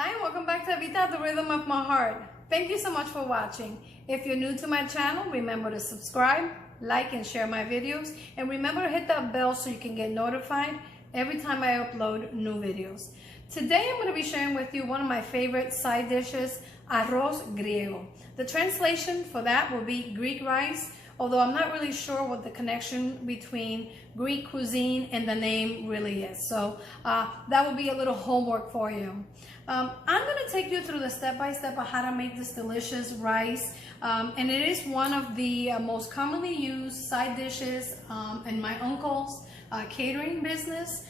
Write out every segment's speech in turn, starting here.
Hi, and welcome back to Evita, the rhythm of my heart. Thank you so much for watching. If you're new to my channel, remember to subscribe, like, and share my videos. And remember to hit that bell so you can get notified every time I upload new videos. Today, I'm going to be sharing with you one of my favorite side dishes, Arroz Griego. The translation for that will be Greek rice, although I'm not really sure what the connection between Greek cuisine and the name really is. So that will be a little homework for you. I'm going to take you through the step-by-step of how to make this delicious rice. And it is one of the most commonly used side dishes in my uncle's catering business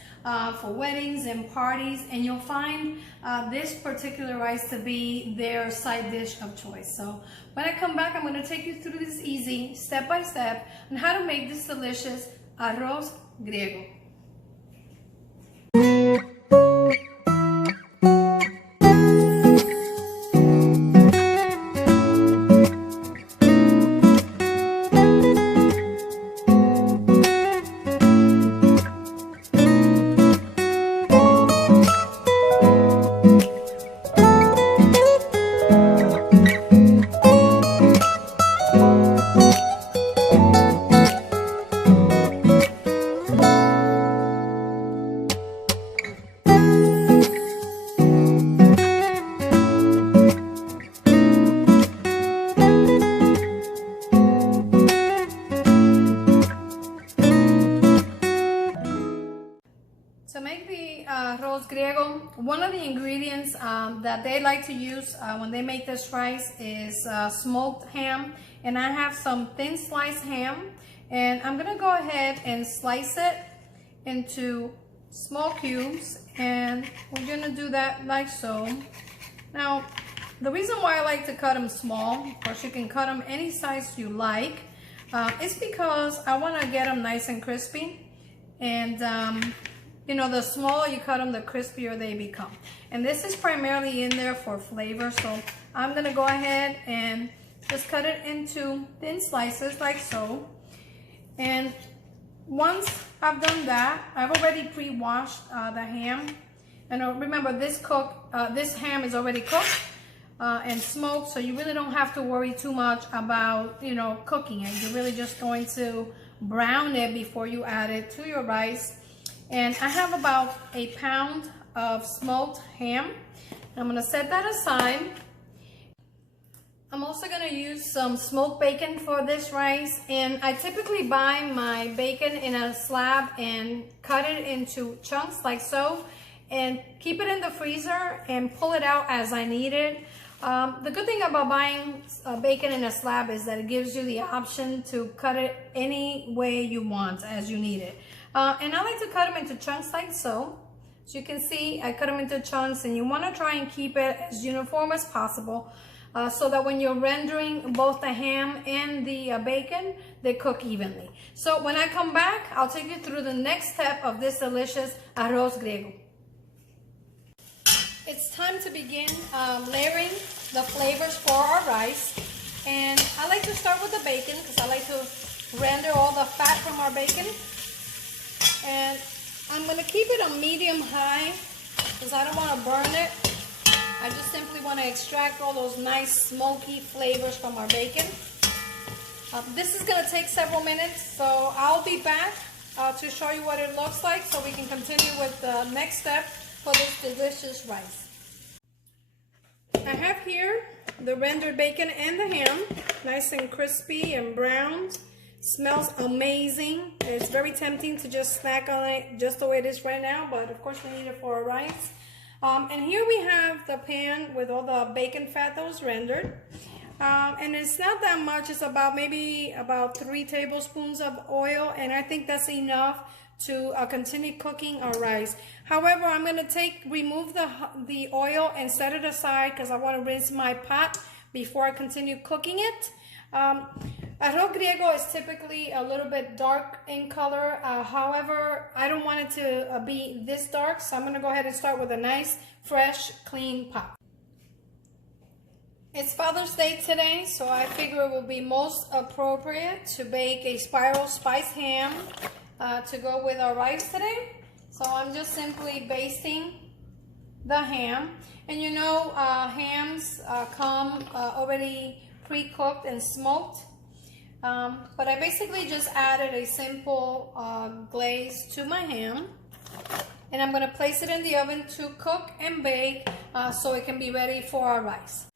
for weddings and parties. And you'll find this particular rice to be their side dish of choice. So when I come back, I'm going to take you through this easy step-by-step on how to make this delicious Arroz Griego. To make the Arroz Griego, one of the ingredients that they like to use when they make this rice is smoked ham. And I have some thin sliced ham. And I'm going to go ahead and slice it into small cubes. And we're going to do that like so. Now, the reason why I like to cut them small, of course you can cut them any size you like, is because I want to get them nice and crispy. And you know, the smaller you cut them, the crispier they become. And this is primarily in there for flavor. So I'm going to go ahead and just cut it into thin slices like so. And once I've done that, I've already pre-washed the ham. And remember, this ham is already cooked and smoked. So you really don't have to worry too much about, you know, cooking it. You're really just going to brown it before you add it to your rice. And I have about a pound of smoked ham. I'm going to set that aside. I'm also going to use some smoked bacon for this rice. And I typically buy my bacon in a slab and cut it into chunks like so. And keep it in the freezer and pull it out as I need it. The good thing about buying bacon in a slab is that it gives you the option to cut it any way you want as you need it. And I like to cut them into chunks like so. As you can see, I cut them into chunks, and you want to try and keep it as uniform as possible so that when you're rendering both the ham and the bacon, they cook evenly. So when I come back, I'll take you through the next step of this delicious Arroz Griego. It's time to begin layering the flavors for our rice. And I like to start with the bacon because I like to render all the fat from our bacon. And I'm going to keep it on medium-high because I don't want to burn it. I just simply want to extract all those nice smoky flavors from our bacon. This is going to take several minutes, so I'll be back to show you what it looks like so we can continue with the next step for this delicious rice. I have here the rendered bacon and the ham, nice and crispy and browned. Smells amazing. It's very tempting to just snack on it just the way it is right now, but of course we need it for our rice. And here we have the pan with all the bacon fat that was rendered. And it's not that much. It's maybe about 3 tablespoons of oil, and I think that's enough to continue cooking our rice. However, I'm going to remove the oil and set it aside because I want to rinse my pot before I continue cooking it. Arroz Griego is typically a little bit dark in color. However, I don't want it to be this dark, so I'm going to go ahead and start with a nice, fresh, clean pot. It's Father's Day today, so I figure it will be most appropriate to bake a spiral spiced ham to go with our rice today. So I'm just simply basting the ham. And you know, hams come already pre-cooked and smoked. But I basically just added a simple glaze to my ham. And I'm gonna place it in the oven to cook and bake so it can be ready for our rice.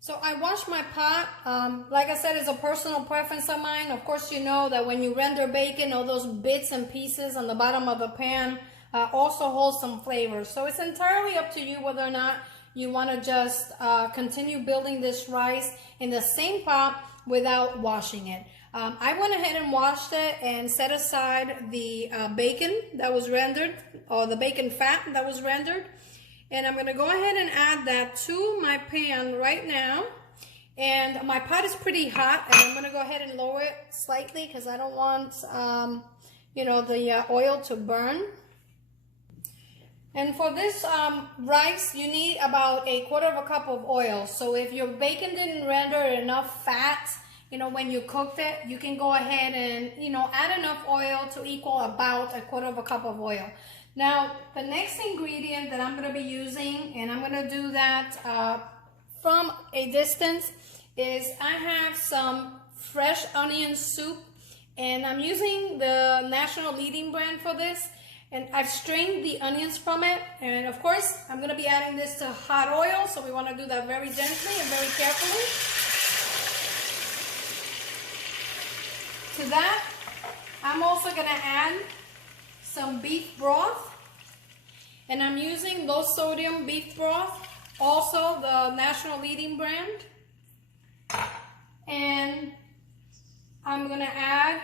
So I washed my pot. Like I said, it's a personal preference of mine. Of course, you know that when you render bacon, all those bits and pieces on the bottom of the pan also hold some flavor. So it's entirely up to you whether or not you want to just continue building this rice in the same pot without washing it. I went ahead and washed it and set aside the bacon that was rendered, or the bacon fat that was rendered. And I'm gonna go ahead and add that to my pan right now. And my pot is pretty hot, and I'm gonna go ahead and lower it slightly because I don't want, you know, the oil to burn. And for this rice, you need about 1/4 cup of oil. So if your bacon didn't render enough fat, you know, when you cooked it, you can go ahead and, you know, add enough oil to equal about 1/4 cup of oil. Now, the next ingredient that I'm going to be using, and I'm going to do that from a distance, is I have some fresh onion soup, and I'm using the National Leading brand for this. And I've strained the onions from it, and of course, I'm going to be adding this to hot oil, so we want to do that very gently and very carefully. To that, I'm also going to add some beef broth, and I'm using low sodium beef broth, also the National Leading brand. And I'm going to add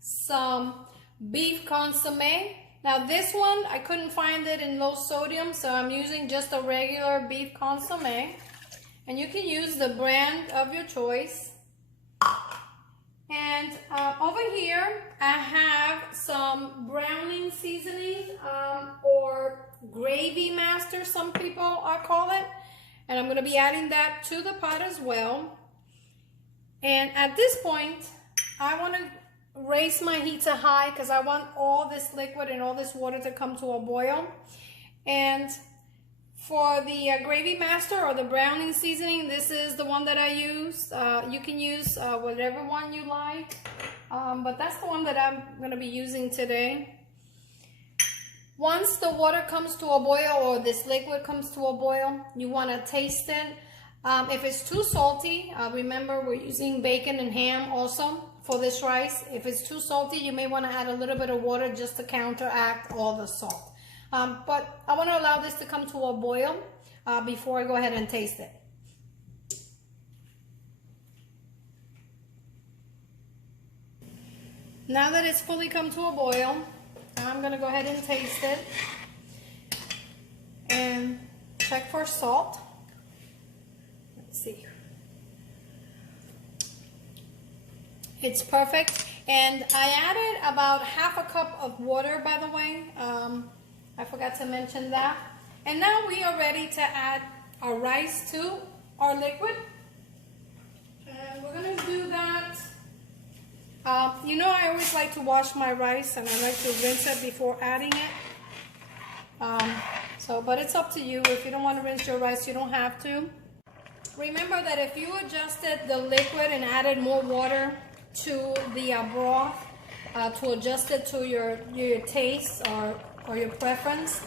some beef consomme. Now this one, I couldn't find it in low sodium, so I'm using just a regular beef consomme. And you can use the brand of your choice. And over here, I have some browning seasoning, or gravy master, some people call it. And I'm going to be adding that to the pot as well. And at this point, I want to raise my heat to high because I want all this liquid and all this water to come to a boil. And for the gravy master or the browning seasoning, this is the one that I use. You can use whatever one you like, but that's the one that I'm going to be using today. Once the water comes to a boil, or this liquid comes to a boil, you want to taste it. If it's too salty, remember we're using bacon and ham also for this rice. If it's too salty, you may want to add a little bit of water just to counteract all the salt. But I want to allow this to come to a boil before I go ahead and taste it. Now that it's fully come to a boil, I'm going to go ahead and taste it and check for salt. Let's see. It's perfect. And I added about 1/2 cup of water, by the way. I forgot to mention that. And now we are ready to add our rice to our liquid. And we're going to do that. You know, I always like to wash my rice, and I like to rinse it before adding it. But it's up to you. If you don't want to rinse your rice, you don't have to. Remember that if you adjusted the liquid and added more water to the broth to adjust it to your taste or your preference,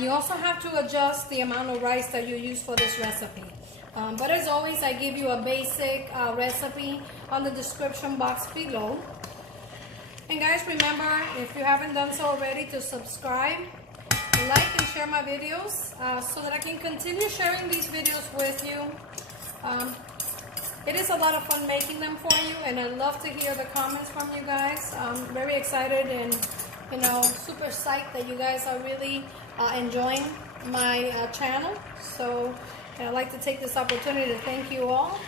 you also have to adjust the amount of rice that you use for this recipe. But as always, I give you a basic recipe on the description box below. And guys, remember, if you haven't done so already, to subscribe, like, and share my videos so that I can continue sharing these videos with you. It is a lot of fun making them for you, and I love to hear the comments from you guys. I'm very excited and, you know, super psyched that you guys are really enjoying my channel. So I'd like to take this opportunity to thank you all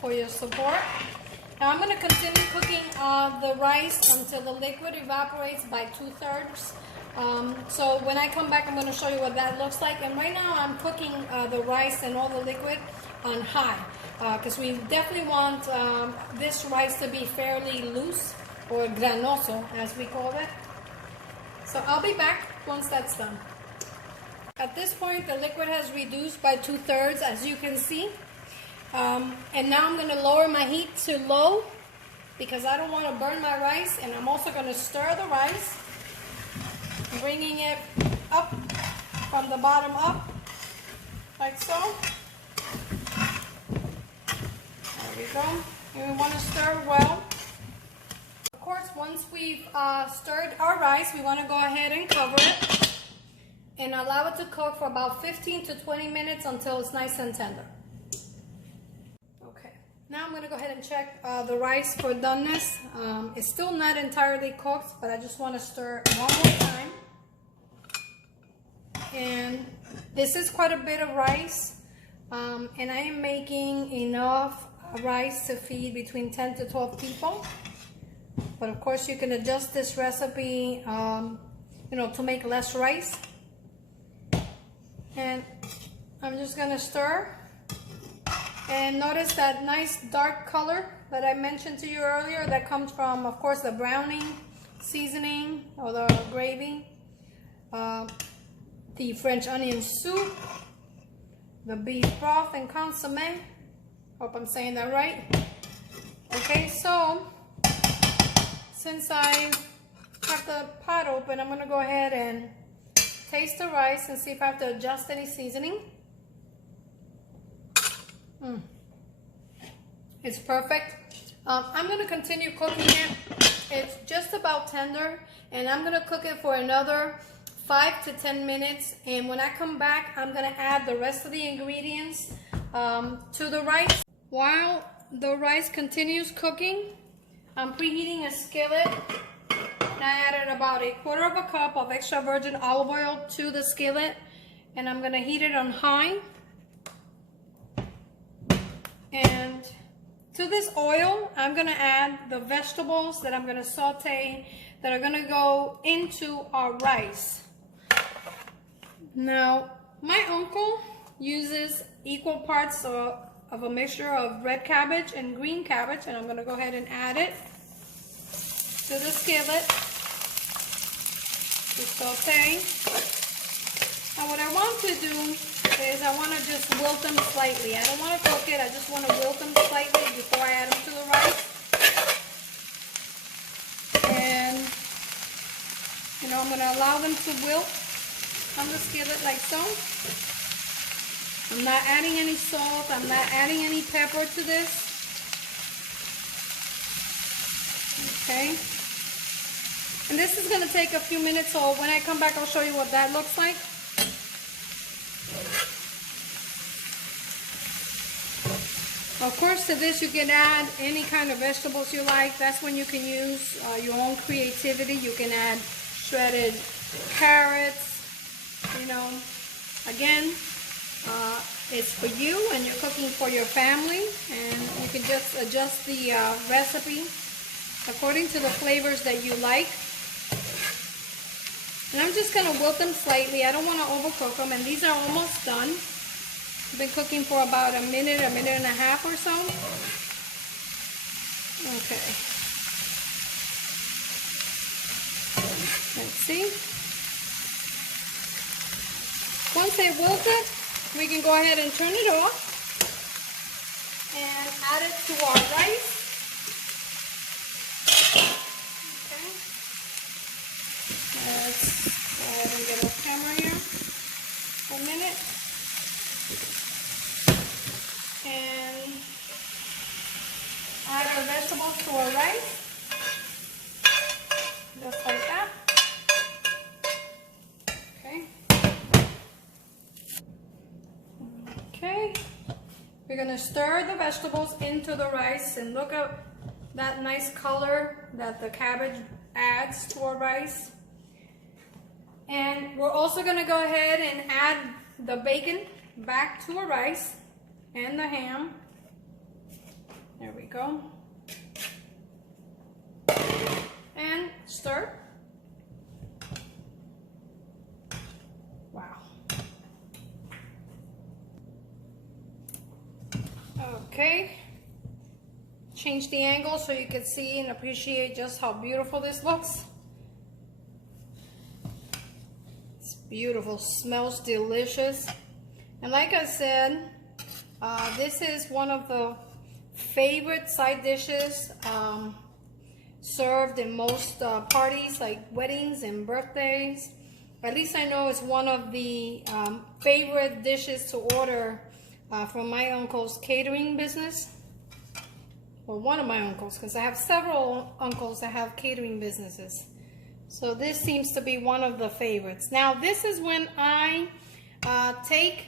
for your support. Now I'm going to continue cooking the rice until the liquid evaporates by 2/3. So when I come back, I'm going to show you what that looks like. And right now I'm cooking the rice and all the liquid on high, because we definitely want this rice to be fairly loose, or granoso as we call it. So I'll be back once that's done. At this point, the liquid has reduced by 2/3, as you can see. And now I'm going to lower my heat to low because I don't want to burn my rice. And I'm also going to stir the rice, bringing it up from the bottom up, like so. There we go. And we want to stir well. Of course, once we've stirred our rice, we want to go ahead and cover it and allow it to cook for about 15 to 20 minutes until it's nice and tender. Okay, now I'm going to go ahead and check the rice for doneness. It's still not entirely cooked, but I just want to stir one more time. And this is quite a bit of rice, and I am making enough rice to feed between 10 to 12 people. But of course you can adjust this recipe to make less rice. And I'm just gonna stir, and notice that nice dark color that I mentioned to you earlier that comes from, of course, the browning seasoning or the gravy, the French onion soup, the beef broth and consomme. Hope I'm saying that right. Okay, so since I have the pot open, I'm gonna go ahead and taste the rice and see if I have to adjust any seasoning. It's perfect. I'm going to continue cooking it. It's just about tender, and I'm going to cook it for another 5 to 10 minutes. And when I come back, I'm going to add the rest of the ingredients to the rice. While the rice continues cooking, I'm preheating a skillet. I added about 1/4 cup of extra virgin olive oil to the skillet, and I'm going to heat it on high. And to this oil, I'm going to add the vegetables that I'm going to saute that are going to go into our rice. Now, my uncle uses equal parts of a mixture of red cabbage and green cabbage, and I'm going to go ahead and add it to the skillet to saute. Now what I want to do is I want to just wilt them slightly. I don't want to cook it, I just want to wilt them slightly before I add them to the rice. And I'm going to allow them to wilt on the skillet like so. I'm not adding any salt, I'm not adding any pepper to this. Okay. And this is going to take a few minutes, so when I come back I'll show you what that looks like. Of course, to this you can add any kind of vegetables you like. That's when you can use your own creativity. You can add shredded carrots, Again, it's for you and you're cooking for your family, and you can just adjust the recipe according to the flavors that you like. And I'm just going to wilt them slightly. I don't want to overcook them, and these are almost done. I've been cooking for about a minute and a half or so. Okay. Let's see. Once they wilted, we can go ahead and turn it off and add it to our rice. Okay. Let's go ahead and get a camera here for a minute. And add our vegetables to our rice. Just like that. Okay. Okay. We're going to stir the vegetables into the rice, and look at that nice color that the cabbage adds to our rice. And we're also going to go ahead and add the bacon back to our rice and the ham. There we go. And stir. Wow. Okay. Change the angle so you can see and appreciate just how beautiful this looks. It's beautiful, smells delicious. And like I said, this is one of the favorite side dishes served in most parties like weddings and birthdays. At least I know it's one of the favorite dishes to order from my uncle's catering business. Well, one of my uncles, because I have several uncles that have catering businesses. So this seems to be one of the favorites. Now this is when I take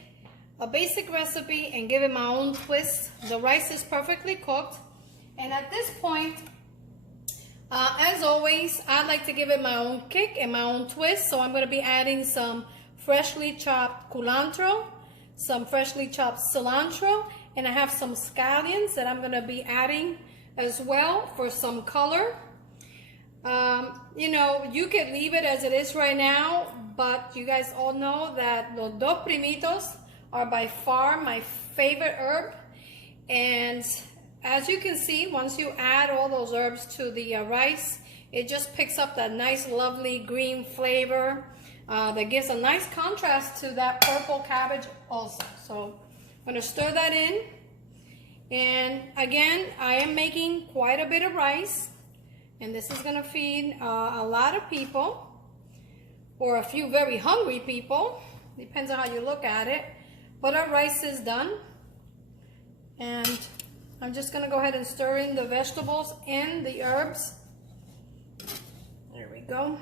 a basic recipe and give it my own twist. The rice is perfectly cooked. And at this point, as always, I like to give it my own kick and my own twist. So I'm going to be adding some freshly chopped culantro, some freshly chopped cilantro, and I have some scallions that I'm going to be adding as well for some color. You know, you could leave it as it is right now, but you guys all know that los dos primitos are by far my favorite herb. And as you can see, once you add all those herbs to the rice, it just picks up that nice, lovely green flavor that gives a nice contrast to that purple cabbage also. So I'm going to stir that in. And again, I am making quite a bit of rice. And this is going to feed a lot of people, or a few very hungry people. Depends on how you look at it. But our rice is done. And I'm just going to go ahead and stir in the vegetables and the herbs. There we go.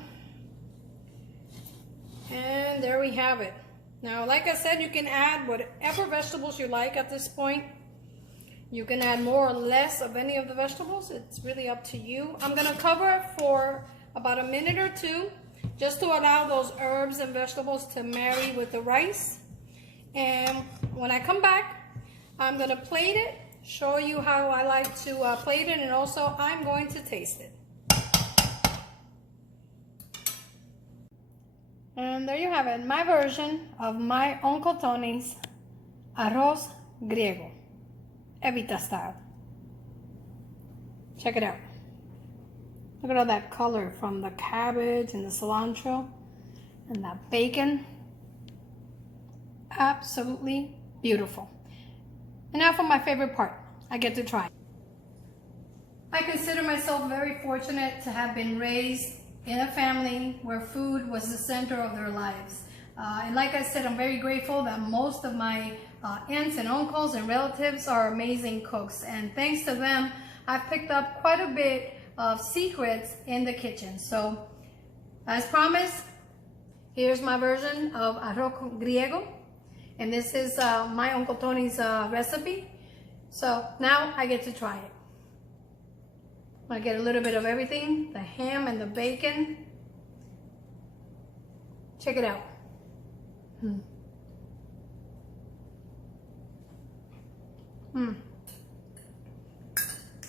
And there we have it. Now, like I said, you can add whatever vegetables you like at this point. You can add more or less of any of the vegetables. It's really up to you. I'm going to cover it for about a minute or two, just to allow those herbs and vegetables to marry with the rice. And when I come back, I'm going to plate it, show you how I like to plate it, and also I'm going to taste it. And there you have it, my version of my Uncle Tony's Arroz Griego, Evita style. Check it out. Look at all that color from the cabbage and the cilantro and that bacon. Absolutely beautiful. And now for my favorite part, I get to try. I consider myself very fortunate to have been raised in a family where food was the center of their lives. And like I said, I'm very grateful that most of my aunts and uncles and relatives are amazing cooks. And thanks to them, I've picked up quite a bit of secrets in the kitchen. So, as promised, here's my version of Arroz Griego. And this is my Uncle Tony's recipe. So now I get to try it. I get a little bit of everything, the ham and the bacon. Check it out.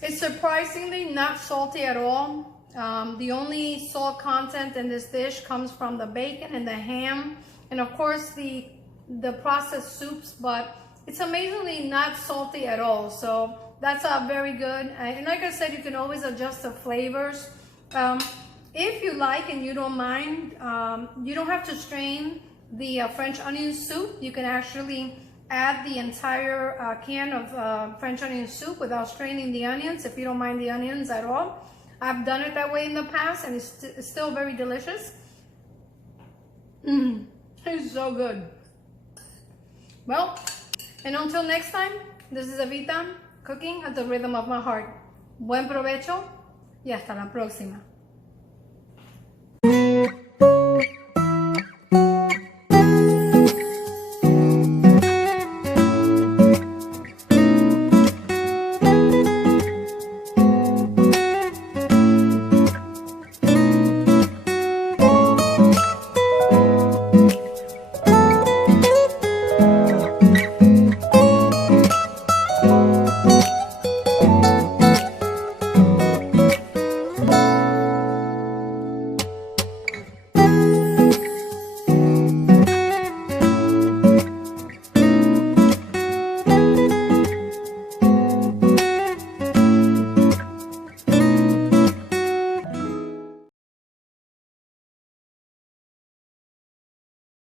It's surprisingly not salty at all. The only salt content in this dish comes from the bacon and the ham, and of course the processed soups, but it's amazingly not salty at all. So that's very good. And like I said, you can always adjust the flavors. If you like and you don't mind, you don't have to strain the French onion soup. You can actually add the entire can of French onion soup without straining the onions, if you don't mind the onions at all. I've done it that way in the past, and it's still very delicious. It's so good. Well, and until next time, this is Evita, cooking at the rhythm of my heart. Buen provecho y hasta la próxima.